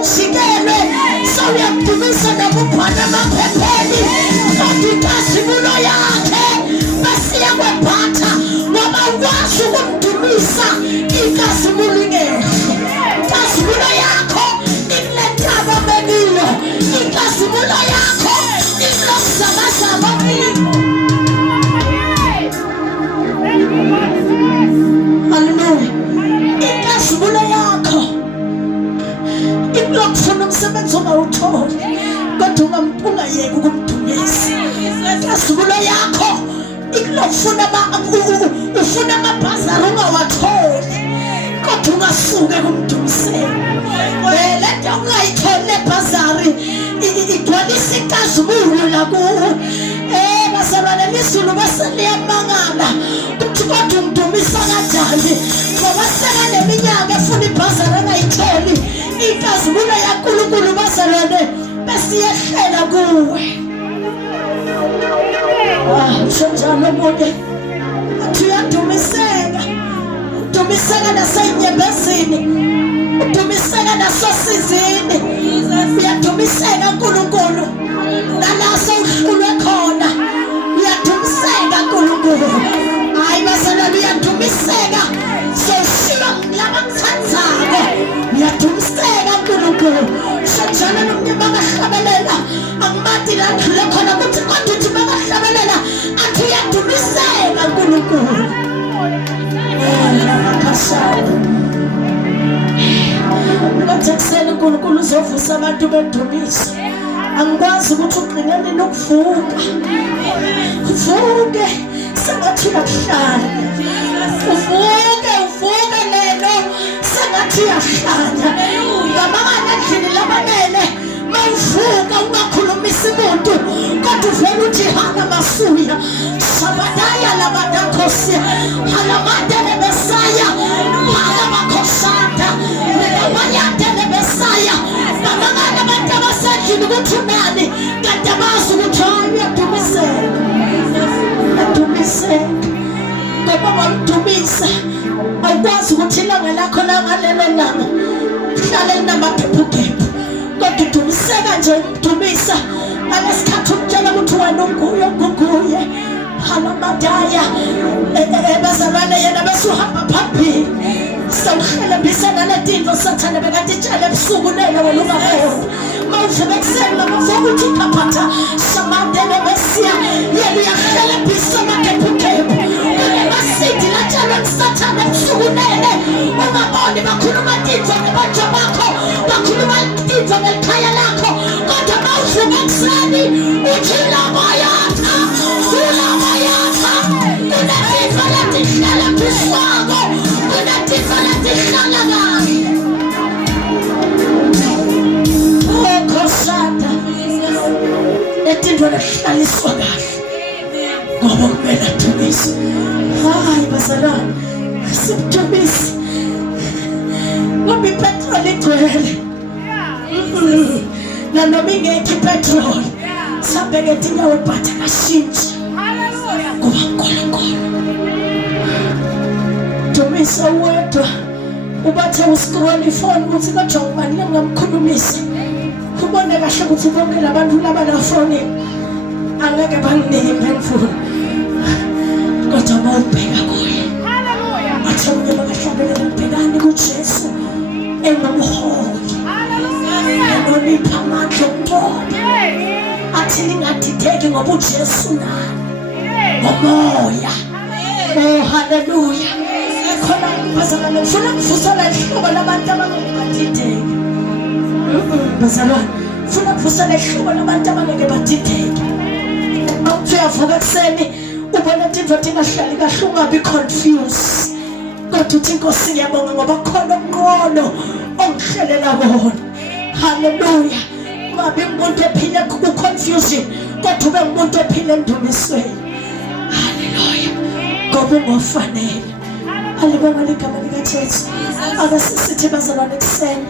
ujikelwe sawuyamdumisa nokubhala amaphepheni kanti inkazimulo yakhe basiya kwebhatha ngoba ukwazi ukumdumisa inkazimulo ingehlo. Inkazimulo yakho ikulentaba bekiyo, inkazimulo yakho ikulokuzabazaba bekiyo. Hallelujah. Inkazimulo yakho ikulokufuna umsebenzi ongawutholi kodwa ungayeki ukumdumisa. Inkazimulo yakho ikulokufuna ufuna amabhazari ungawatholi kodwa ungasuke kumdumiseni. Lento ungayitholi ebhazari igcwalisa inkazimulo lakuwe. Bazalwane lizulu bese liyamangala ukuthi kodwa umdumisa kanjani ngoba sekaneminyaka efuna ibhazari angayitholi. Inkazimulo yaNkulunkulu bazalwane bese iyehlela kuwe. Njalo omunye athi uyadumiseka, udumiseka nasenyembezini, udumiseka nasosizini, uyadumiseka Nkulunkulu nalaso uhlulwe khona, uyadumiseka Nkulunkulu. Hayi bazalwane uyadumiseka seshiba laba ngithandzako, uyadumiseka Nkulunkulu. Njalo nomnye bakahlabelela angimati la ndlule khona ukuthi kodwa uthi bakahlabelela athi uyadumiseka Nkulunkulu. Ngathi kuseni uNkulunkulu uzovusa abantu bedumiso. Angikwazi ukuthi uqinene nokuvuka. Uvuke sengathi uyahlala. Uvuke lelo sengathi uyahlala. Ngamanga endlini labanene mawuvuka ungakhulumisi umuntu kodwa uvela uthi hana masuya sabadaya labadakosi halamande nebesaya halamakhosata nebayande nebesaya ngamanga abantu abasedlini ukuthi unani kanti abazi ukuthi uyadumiseka. Uyadumiseka ngoba wamdumisa awukwazi ukuthi ilanga lakho langalelo langa hlale linamaphephuphephu kodwa udumiseka nje umdumisa ngalesikhathi ukutshela ukuthi wena unguye halamadaya. Bazalwane yena besuhamba phambili sawuhlelembisa naletinto sathane bekade itshale ebusuku nena wena ungahona mawuvuka ekuseni mamavuka uthi phaphatha samadele besiya yena uyahlelembisa amaphephuphephu masidi latshala kusathane ebusuku nene ungaboni bakhuluma tinto ngebantu bakho, bakhuluma tinto ngekhaya lakho kodwa mawuvuka ekuseni uthi labayatha kunetifa letihlala kwiswako, kunetifa letihlala kahle. Khosata netinto lehlaliswa kahle ngoba kumele adumise. Hayi bazalwane simdumisi ngoba ipetroli igcwele. Nanoma ingekho ipetroli sabheke indawo ebhatha kashintsha kuba Nkulunkulu. Dumisa wedwa ubathe uscroll ifoni ukuthi kodwa ubani ngingamkhulumisa ubone kahle ukuthi bonke labantu laba la phone angeke banginike impendulo kodwa bawubheka kuye. Haleluya. Athi unye bakahlabelela ubhekani kuJesu engumholi. Haleluya. Enonipha amandla okuqoqa. Athi lingadideki ngoba uJesu nani ngomoya. Oh haleluya. Khona bazalwane ufuna ukuvusela ihlobo labantu abangadideki. Bazalwane ufuna ukuvusela ihlobo labantu abangeke badideki. Awuyavuka ekuseni ubona into ingahlali kahle ungabi confused kodwa uthi Nkosi ngiyabonga ngoba khona okuqono ongihlelela wona. Haleluya. Ungabi umuntu ephile ku-confusion kodwa ube umuntu ephile endumisweni. Haleluya. Ngoba ungofanele. Alibonga ligama likaJesu. Abasisithi bazalwane ekuseni